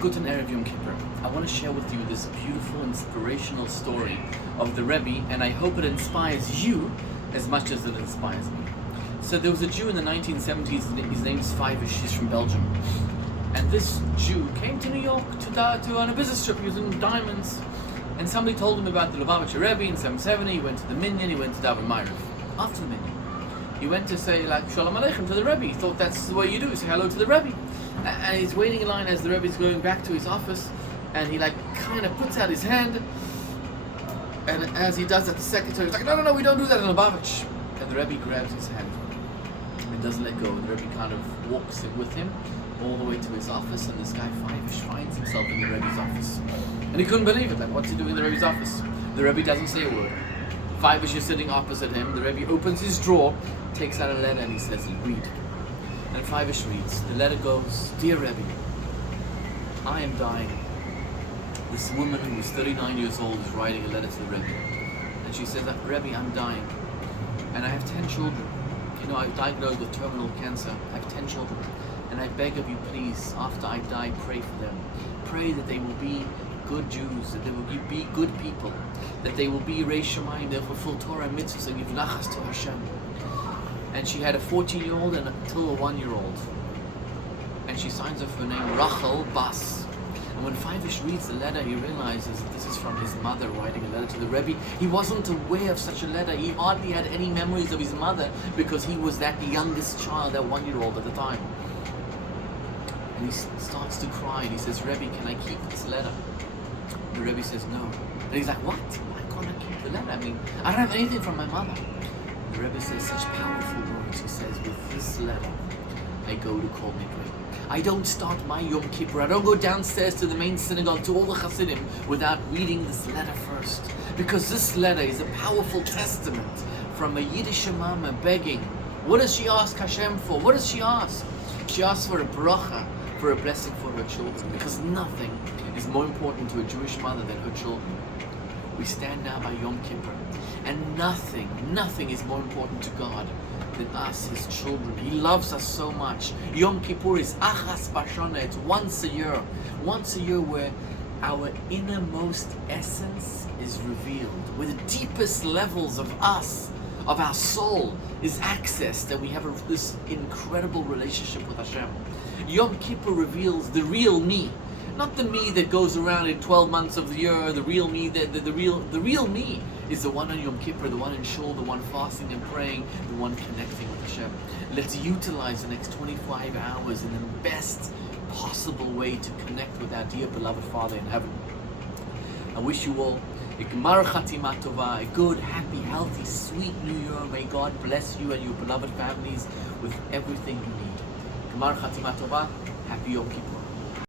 Guten Erev Yom Kippur. I want to share with you this beautiful, inspirational story of the Rebbe, and I hope it inspires you as much as it inspires me. So there was a Jew in the 1970s, his name's Fivish, he's from Belgium. And this Jew came to New York on a business trip using diamonds. And somebody told him about the Lubavitcher Rebbe in 770, he went to the Minyan, he went to Daven Ma'ariv. After the Minyan, he went to say Shalom Aleichem to the Rebbe. He thought that's the way you do, you say hello to the Rebbe. And he's waiting in line as the Rebbe's going back to his office, and he kind of puts out his hand, and as he does that, the secretary's like, no, we don't do that in Lubavitch. And the Rebbe grabs his hand and doesn't let go. The Rebbe kind of walks it with him all the way to his office, and this guy finds himself in the Rebbe's office. And he couldn't believe it, what's he doing in the Rebbe's office? The Rebbe doesn't say a word. Fivish is sitting opposite him. The Rebbe opens his drawer, takes out a letter, and he says, read. And Fivish reads. The letter goes, Dear Rebbe, I am dying. This woman who was 39 years old is writing a letter to the Rebbe. And she says, Rebbe, I'm dying. And I have 10 children. I was diagnosed with terminal cancer. I have 10 children. And I beg of you, please, after I die, pray for them. Pray that they will be good Jews, that they will be good people, that they will be Reish Shamayim, they will fulfill Torah and mitzvahs and give nachas to Hashem. And she had a 14-year-old and until a 1-year-old. And she signs off her name Rachel Bas. And when Fivish reads the letter, he realizes that this is from his mother writing a letter to the Rebbe. He wasn't aware of such a letter. He hardly had any memories of his mother because he was that youngest child, that 1-year-old at the time. And he starts to cry and he says, Rebbe, can I keep this letter? The Rebbe says no. And he's like, what? Why can't I keep the letter? I don't have anything from my mother. The Rebbe says such powerful words. He says, with this letter, I go to Kol Nidre. I don't start my Yom Kippur. I don't go downstairs to the main synagogue, to all the Hasidim, without reading this letter first. Because this letter is a powerful testament from a Yiddish mama begging. What does she ask Hashem for? What does she ask? She asks for a bracha, for a blessing for her children. Because nothing is more important to a Jewish mother than her children. We stand now by Yom Kippur, and nothing is more important to God than us, His children. He loves us so much. Yom Kippur is Achas Bashana. It's once a year where our innermost essence is revealed, where the deepest levels of us, of our soul, is accessed, and we have this incredible relationship with Hashem. Yom Kippur reveals the real me. Not the me that goes around in 12 months of the year. The real me, the real me is the one on Yom Kippur, the one in Shul, the one fasting and praying, the one connecting with Hashem. Let's utilize the next 25 hours in the best possible way to connect with our dear beloved Father in heaven. I wish you all a Gemar Chatima Tova, a good, happy, healthy, sweet New Year. May God bless you and your beloved families with everything you need. Gemar Chatima Tova, happy Yom Kippur.